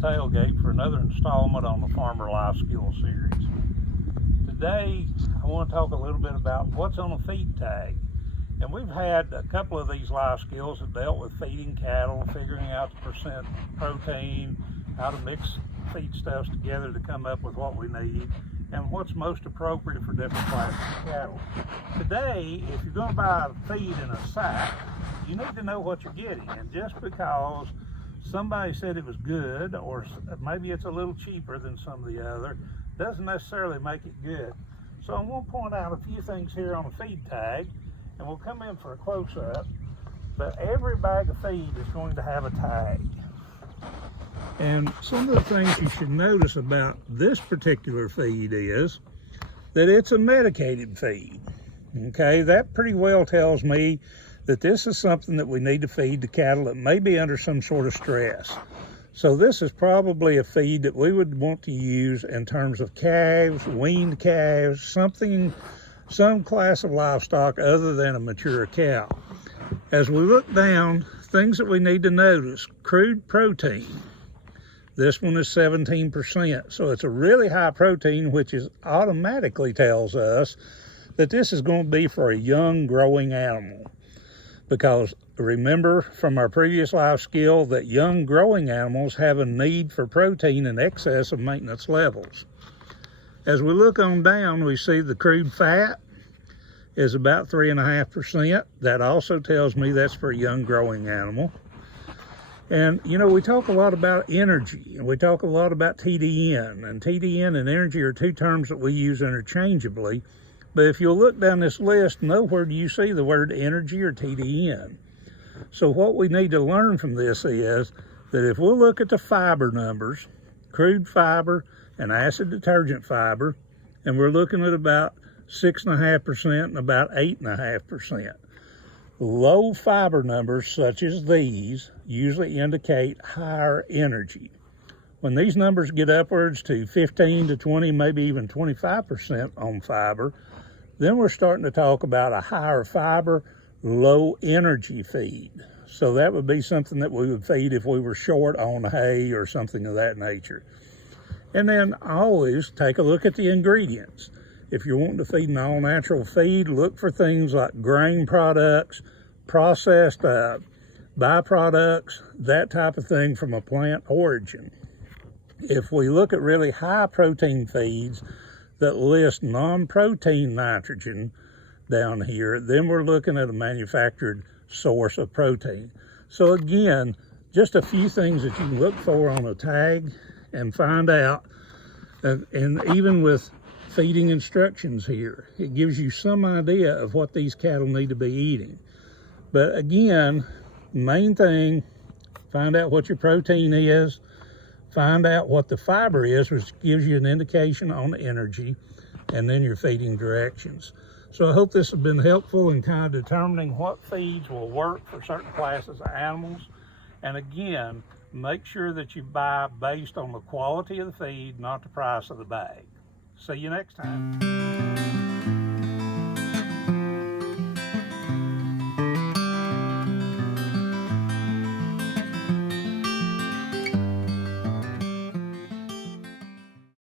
tailgate for another installment on the Farmer Life Skills series. Today I want to talk a little bit about what's on a feed tag. And we've had a couple of these life skills that dealt with feeding cattle, figuring out the percent protein, how to mix feedstuffs together to come up with what we need, and what's most appropriate for different classes of cattle. Today, if you're going to buy feed in a sack, you need to know what you're getting. And just because somebody said it was good, or maybe it's a little cheaper than some of the other, doesn't necessarily make it good. So I'm going to point out a few things here on a feed tag, and we'll come in for a close-up. But every bag of feed is going to have a tag. And some of the things you should notice about this particular feed is that it's a medicated feed. Okay, that pretty well tells me that this is something that we need to feed to cattle that may be under some sort of stress. So this is probably a feed that we would want to use in terms of calves, weaned calves, some class of livestock other than a mature cow. As we look down, things that we need to notice: crude protein. This one is 17%, so it's a really high protein, which automatically tells us that this is going to be for a young growing animal. Because remember from our previous life skill that young growing animals have a need for protein in excess of maintenance levels. As we look on down, we see the crude fat is about 3.5%. That also tells me that's for a young growing animal. And you know, we talk a lot about energy, and we talk a lot about TDN, and TDN and energy are two terms that we use interchangeably. But if you'll look down this list, nowhere do you see the word energy or TDN. So what we need to learn from this is that if we'll look at the fiber numbers, crude fiber and acid detergent fiber, and we're looking at about 6.5% and about 8.5%. Low fiber numbers such as these usually indicate higher energy. When these numbers get upwards to 15 to 20, maybe even 25% on fiber, then we're starting to talk about a higher fiber, low energy feed. So that would be something that we would feed if we were short on hay or something of that nature. And then always take a look at the ingredients. If you're wanting to feed an all-natural feed, look for things like grain products, processed byproducts, that type of thing from a plant origin. If we look at really high protein feeds that list non-protein nitrogen down here, then we're looking at a manufactured source of protein. So again, just a few things that you can look for on a tag and find out, and even with feeding instructions here, it gives you some idea of what these cattle need to be eating. But again, main thing, find out what your protein is, find out what the fiber is, which gives you an indication on energy, and then your feeding directions. So I hope this has been helpful in kind of determining what feeds will work for certain classes of animals. And again, make sure that you buy based on the quality of the feed, not the price of the bag. See you next time.